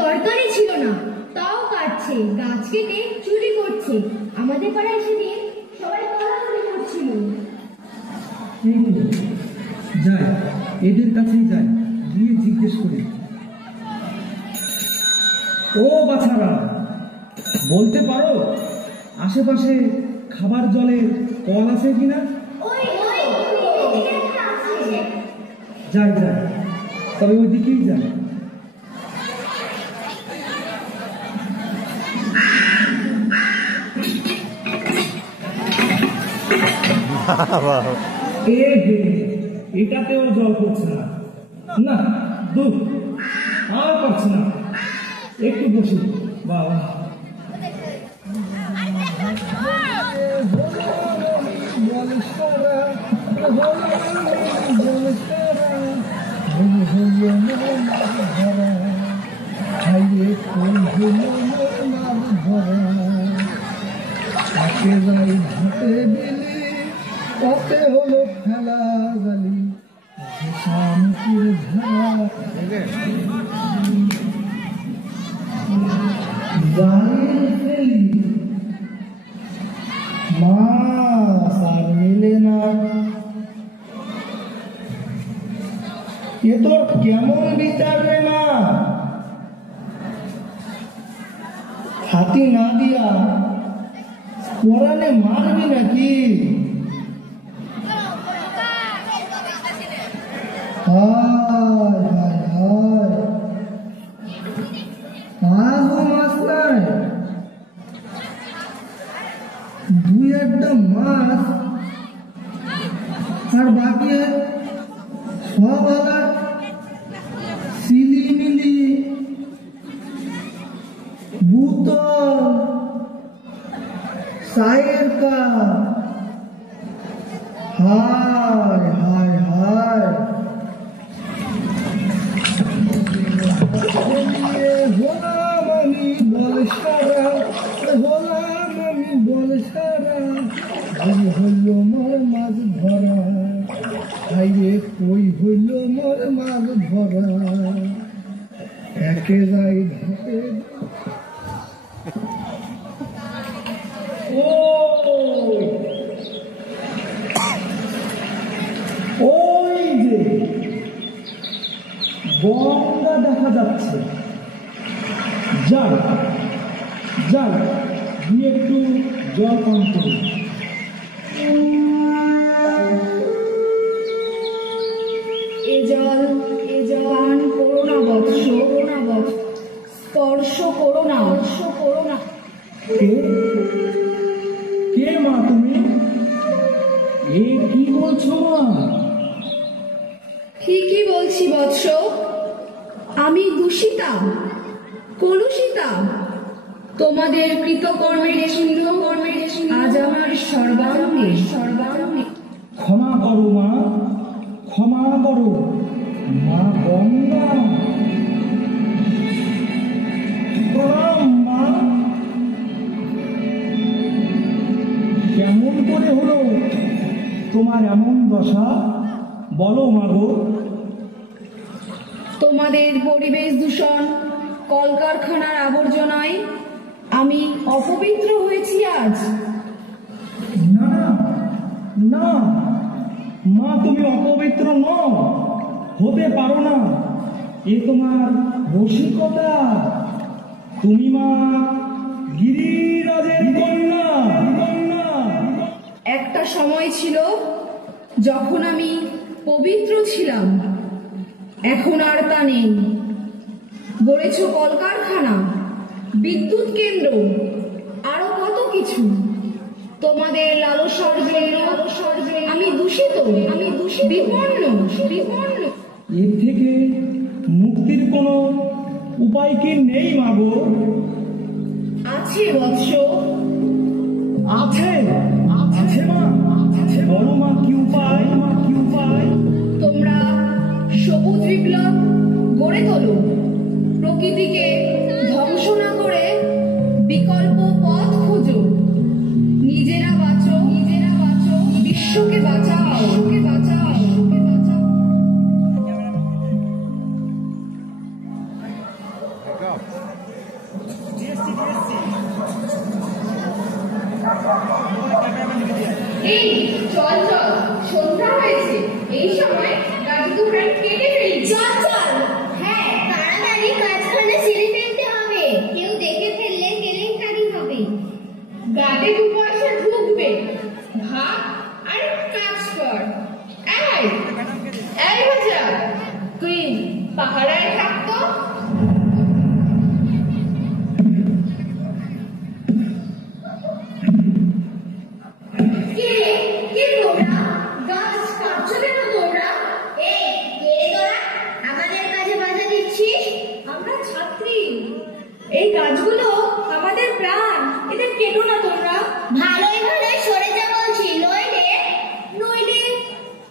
দরকারই ছিল না, তাও কাটছে, গাছ কেটে চুরি করছে। আমাদের পাড়ায় সেদিন সবাই চুরি করছিল। যাই, এদের কাছেই যাই, গিয়ে জিজ্ঞেস করি। ও বাছারা, বলতে পারো আশেপাশে খাবার জলের কল আছে কিনা? যাই যাই, তবে ওই দিকেই যাই। এটাতেও জল পড়ছে না, না দুধ আর পাচ্ছে না, একটু বসি। বাবা কতে হলো খেলা গালি মাছ আর মিলে না। এ তোর কেমন বিচার রে মা? হাতি না দিয়া পরানে মারবি নাকি? মাছ নাই, দুই একটা মাছ আর বাকি সব আলার সিলিমিলি বোতল চায়ের কাপ। হায় হায় হায়, হলাম আমি বল সারা, হলাম আমি বল সারা, হইল মোর মাছ ধরা, হাইরে কই হইল মোর মাছ ধরা, একে যাই ঢাকে। ওই যে গঙ্গা দেখা যাচ্ছে, যাই যাই, গিয়ে একটু জল পান করি। এ জল পান করো না বৎস, স্পর্শ করো না, কে মা তুমি? এ কি বলছো মা? ঠিকই বলছি বৎস, আমি দূষিতা, কলুষিতা, তোমাদের কৃতকর্মের আজ আমার সর্বাঙ্গে। ক্ষমা করো মা, ক্ষমা করো মা গঙ্গা। প্রণাম মা। কেমন করে হলো তোমার এমন দশা, বলো মাগো। তোমাদের পরিবেশ দূষণ, কলকারখানার আবর্জনায় আমি অপবিত্র হয়েছি আজ। না না মা, তুমি অপবিত্র নও, হতে পারো না, এ তোমার রসিকতা। তুমি মা গিরিরাজের কন্যা। একটা সময় ছিল যখন আমি পবিত্র ছিলাম, এখন আর তা নেই। গড়েছ কলকারখানা, বিদ্যুৎ কেন্দ্র, আরো কত কিছু। তোমাদের লালসর্গে আমি দূষিত, বিপন্ন। এর থেকে মুক্তির কোনো উপায় কি নেই মাগো? আছে বৎস, আছে আছে মা, আছে বড় মা। কি উপায়? তোমরা সবুজ বিপ্লব গড়ে তোলো। প্রকৃতিকে ধ্বংস না করে বিকল্প পথ খোঁজো। নিজেরা বাঁচো, বিশ্বকে বাঁচাও। এই চল, সন্ধ্যা হয়েছে। এই সময় গাছগুলো কেটে ফেলি। চল। হ্যাঁ, তাড়াতাড়ি গাছখানে ছেড়ে ফেলতে হবে। কেউ দেখে ফেললে কেলেঙ্কারি হবে। গাছে 2 পয়সা ঢুকবে। ভাগ আর কাজ কর। এই ভাজা, তুই পাহাড়ায় থাকতো। কে তোমরা? গাছ কাটছো কেন তোমরা? কে তোরা আমাদের কাছে বাধা দিচ্ছিস? আমরা ছাত্রী। এই গাছগুলো আমাদের প্রাণ, এদের কেটো না তোমরা। ভালোই সরে যা বলছি, নইলে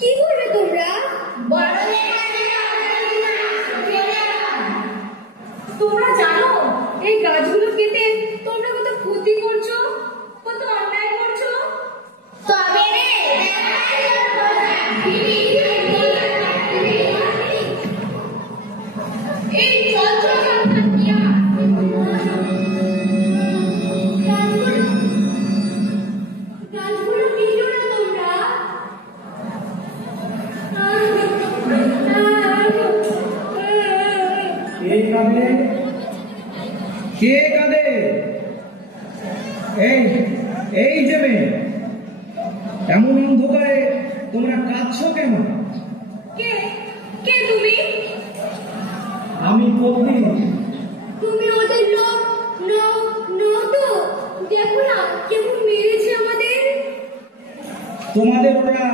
কি করবে তোমরা? তোমরা জানো এই গাছগুলো কেটে তোমরা কত ক্ষতি করছো, কত অন্যায় করছো। তবে রে এই চল গাছগুলো কেটো না তোমরা। কে কাঁদে? এই যে মেয়ে, এমন অন্ধকারে তোমরা কাঁদছো কেন? কে তুমি? আমি পত্নী। তুমি ওদের লোক তো? দেখো না কেমন মেরেছে আমাদের। তোমাদের ওরা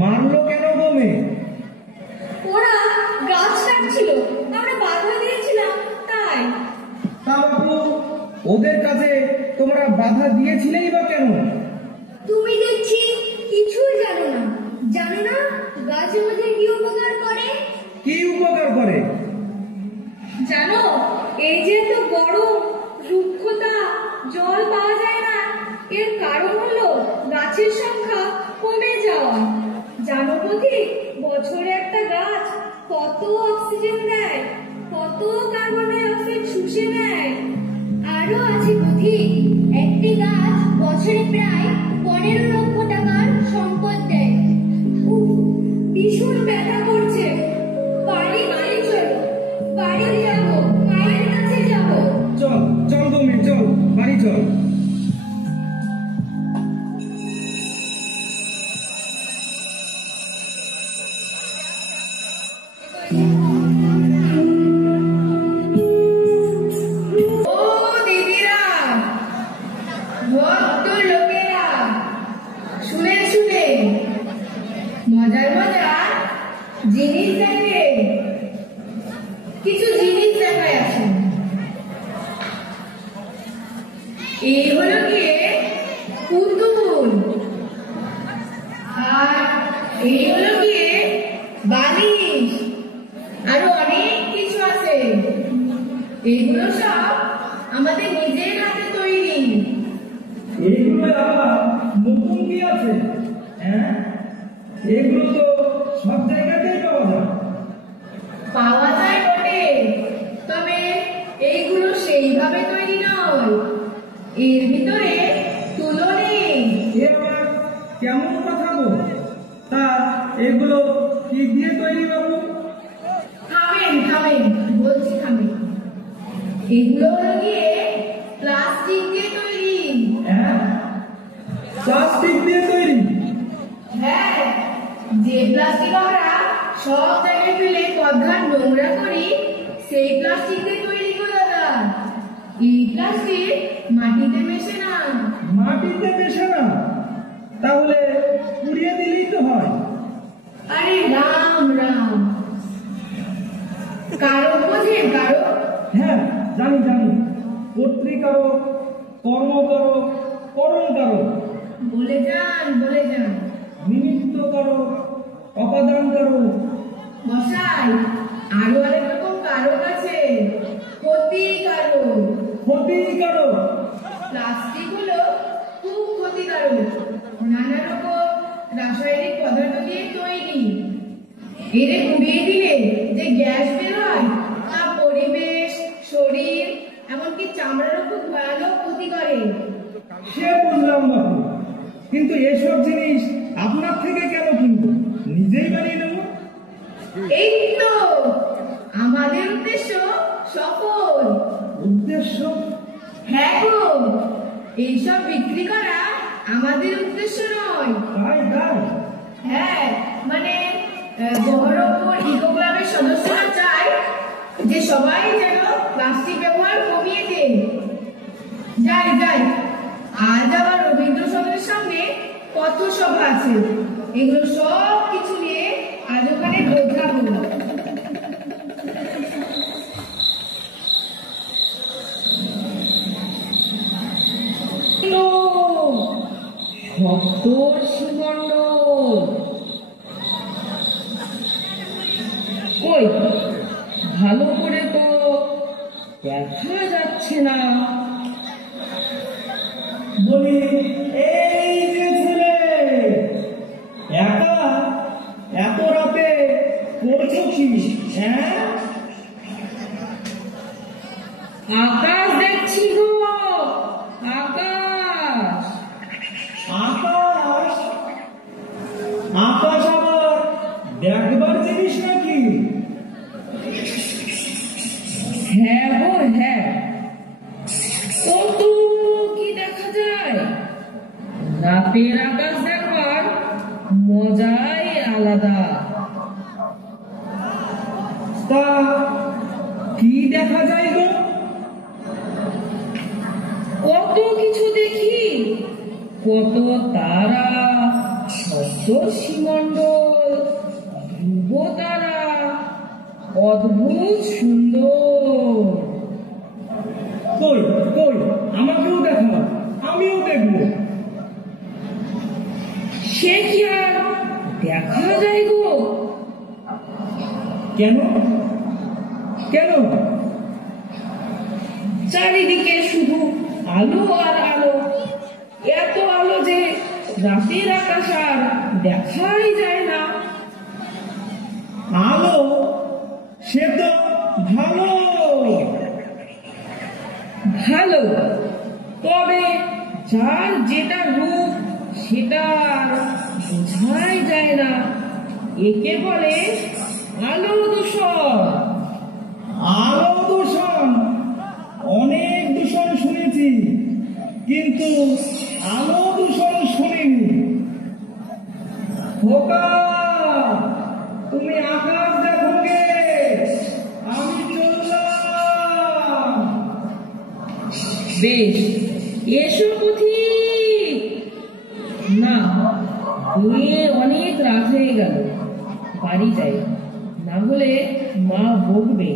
মারলো কেন গো মেয়ে? ওরা গাছ কাটছিল, আমরা বাধা দিয়েছিলাম তাই। তা বাবু, ওদের কাছে তোমরা বাধা দিয়েছিলেই বা কেন? তুমি দেখছি কিছুই জানো না গাছ আমাদের কি উপকার করে? কি উপকার করে জানো? এই যে তো গরম, রুক্ষতা, জল পাওয়া যায় না, এর কারণ হলো গাছের সংখ্যা কমে যাওয়া। জানো পথিক, বছরে একটা গাছ কত অক্সিজেন দেয়, কত কার্বন ডাই অক্সাইড শুষে নেয়। আরো আছে পথিক, একটি গাছ বছরে প্রায় 15 লক্ষ টাকার সম্পদ দেয়। ভীষণ ব্যথা করছে। বাড়ি চলো, বাড়ি যাবো, মায়ের কাছে যাবো। চল গো মেয়ে, চল বাড়ি চল। ও দিদিরা, ভদ্র লোকেরা, শুনে মজার জিনিস দেখে, কিছু জিনিস দেখায় আছে। এই হলো গিয়ে পুতুল, আর এই হলো গিয়ে বালিশ, আরো অনেক কিছু আছে। এগুলো সব আমাদের নিজের হাতে তৈরি। এইগুলো আবার নতুন কি আছে? হ্যাঁ, এগুলো তো সব জায়গাতেই পাওয়া যায় বটে, তবে এইগুলো সেইভাবে তৈরি নয়। এর ভিতরে তুলো নেই। এ আবার কেমন কথা গো? তা এগুলো কি দিয়ে তৈরি বাবু? থামেন, বলছি থামেন। এগুলো হলো গিয়ে প্লাস্টিক দিয়ে তৈরি। হ্যাঁ, প্লাস্টিক দিয়ে তৈরি? হ্যাঁ, যে প্লাস্টিক আমরা সব জায়গায় ফেলে পথঘাট নোংরা করি সেই প্লাস্টিক দিয়ে তৈরি গো দাদা। এই প্লাস্টিক মাটিতে মেশে না। মাটিতে মেশে না? তাহলে পুড়িয়ে দিলেই তো হয়। আরে রাম রাম, কারো বোঝে কারো? হ্যাঁ জানি জানি, কর্তৃকারো, কর্ম করো, করণ করো, বলে যান বলে যান। নিমিত্ত করো, অপাদান করো। মশাই, আরো অনেক রকম কারক আছে। ক্ষতিকারক। ক্ষতিকারক? প্লাস্টিক হলো খুব ক্ষতিকারক। নানা রকম রাসায়নিক পদার্থ দিয়ে তৈরি। এদের পুড়িয়ে দিলে যে গ্যাস বের হয় তা পরিবেশ, শরীর, এমনকি চামড়ারও খুব ভয়ানক ক্ষতি করে। সে বুঝলাম বাবু, কিন্তু এসব জিনিস আপনার থেকে কেন কিনবো? নিজেই বানিয়ে নেবো। এই তো আমাদের উদ্দেশ্য সফল। উদ্দেশ্য? হ্যাঁ গো, এইসব বিক্রি করা আমাদের উদ্দেশ্য নয়। তাই তাই? হ্যাঁ, মানে বহরমপুর ইকো ক্লাবের সদস্যরা চায় যে সবাই যেন প্লাস্টিক ব্যবহার কমিয়ে দেন। যাই যাই, আজ আবার রবীন্দ্র সদনের সামনে পথসভা আছে। এগুলো সব কিছু নিয়ে আজ ওখানে বোঝাবো। কই ভালো করে তো দেখা যাচ্ছে না। বলি এই যে ছেলে, একা এত রাতে করছো কি? হ্যাঁ, আকাশ দেখছি গো, আকাশ। আকাশ? আকাশ আবার দেখবার জিনিস নাকি? হ্যাঁ গো হ্যাঁ, কত কি দেখা যায়। রাতের আকাশ দেখবার মজাই আলাদা। তা কি দেখা যায় গো? কত কিছু দেখি, কত তারা, সপ্তর্ষিমণ্ডল, ধ্রুব তারা, অদ্ভুত সুন্দর। কই কই আমাকেও দেখাও, আমিও দেখবো। সে কি আর দেখা যায় গো? কেন কেন? চারিদিকে শুধু আলো আর আলো, এত আলো যে রাতের আকাশ আর দেখাই যায় না। আলো? সে তো ভালো। ভালো, তবে যার যেটা রূপ সেটা আর বোঝাই যায় না। একে বলে আলো দূষণ। আলো দূষণ? অনেক দূষণ শুনেছি, কিন্তু আলো দূষণ শুনিনি। খোকা, তুমি আকাশ দেখো গে, আমি চললাম। বেশ, এসো পথিক। না, দুয়ে অনেক রাত হয়ে গেল, বাড়ি যাই, না হলে মা বকবে।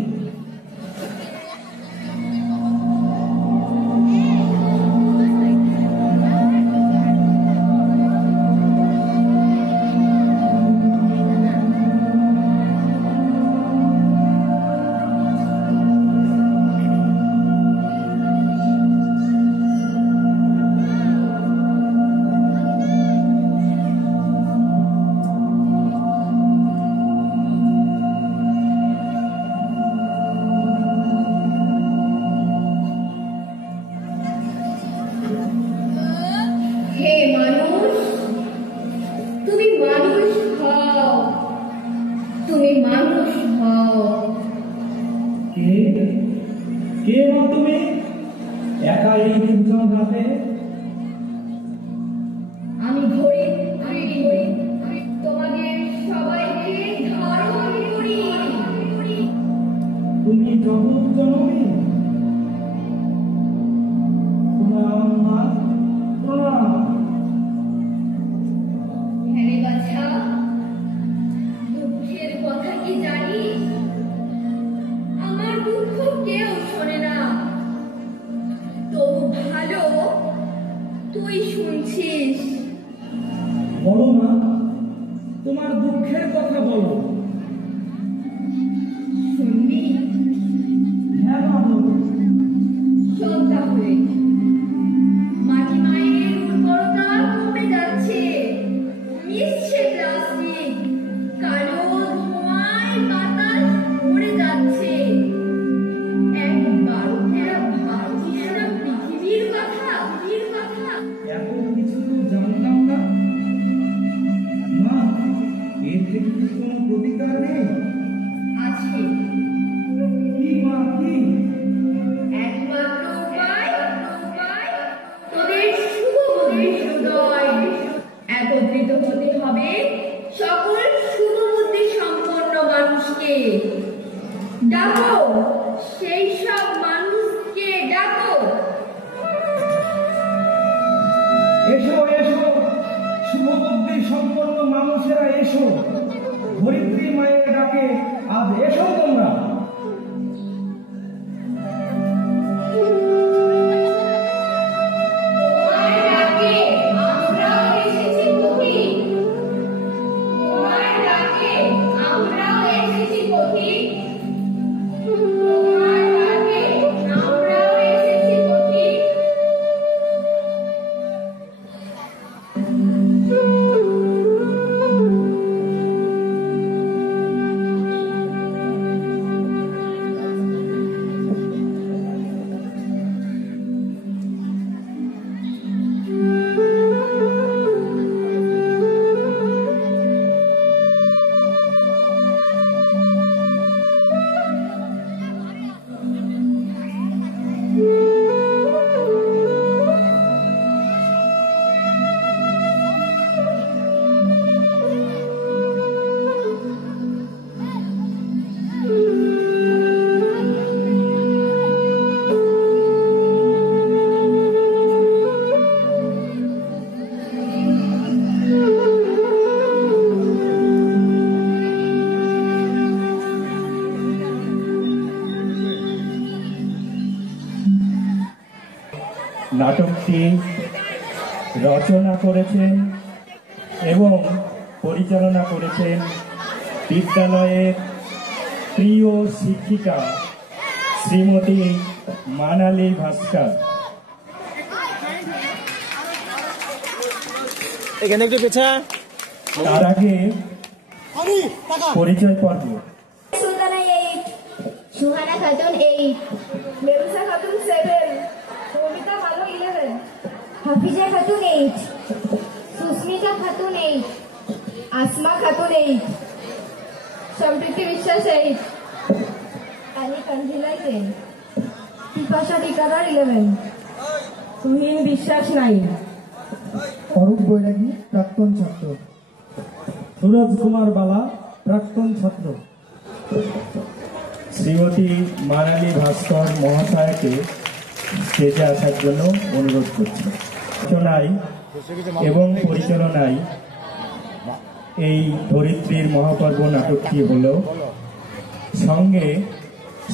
হে মানুষ, তুমি মানুষ হও, তুমি মানুষ হও। কে কে হও তুমি একা এই নির্জন রাতে? আমি ঘড়ি, আমি ঘড়ি, আমি তোমাদের সবাইকে ধারণ করি। মানুষকে ডাকো, সেই সব মানুষকে ডাকো। এসো এসো, শুভবুদ্ধি সম্পন্ন মানুষেরা এসো, ধরিত্রী মায়ের ডাকে আজ এসো তোমরা। নাটকটি রচনা করেছেন এবং পরিচালনা করেছেন বিদ্যালয়ের প্রিয় শিক্ষিকা শ্রীমতী মানালি ভাস্কর। তার আগে পরিচয় পর্ব। সুলতানা 8, সুহানা খাতুন 8, মেরুসা খাতুন 7, সবিতা ভালো 11, হাফিজা খাতুন 8, সুস্মিতা খাতুন 8, আসমা খাতুন 8, সম্প্রীতি বিশ্বাস 8, আনি কাঞ্জিলা 10, পিপাসা টিকাদার 11, তুহিন বিশ্বাস 9, অরূপ বৈরাগী প্রাক্তন ছাত্র, সুরজ কুমার বালা প্রাক্তন ছাত্র। শ্রীমতী মানালি ভাস্কর মহাশয়কে স্টেজে আসার জন্য অনুরোধ করছি। রচনায় এবং পরিচালনায় এই ধরিত্রীর মহাপর্ব নাটকটি হল, সঙ্গে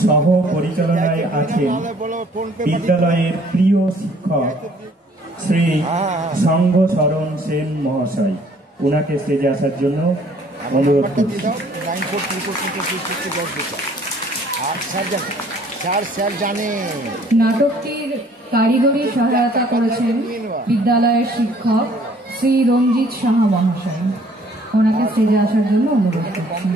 সহ পরিচালনায় আছেন বিদ্যালয়ের প্রিয় শিক্ষক শ্রী সঙ্গ শরণ সেন মহাশয়। ওনাকে স্টেজে আসার জন্য অনুরোধ করছি। নাটকটির কারিগরি সহায়তা করেছেন বিদ্যালয়ের শিক্ষক শ্রী রঞ্জিত সাহা মহাশয়। ওনাকে স্টেজে আসার জন্য অনুরোধ করছি।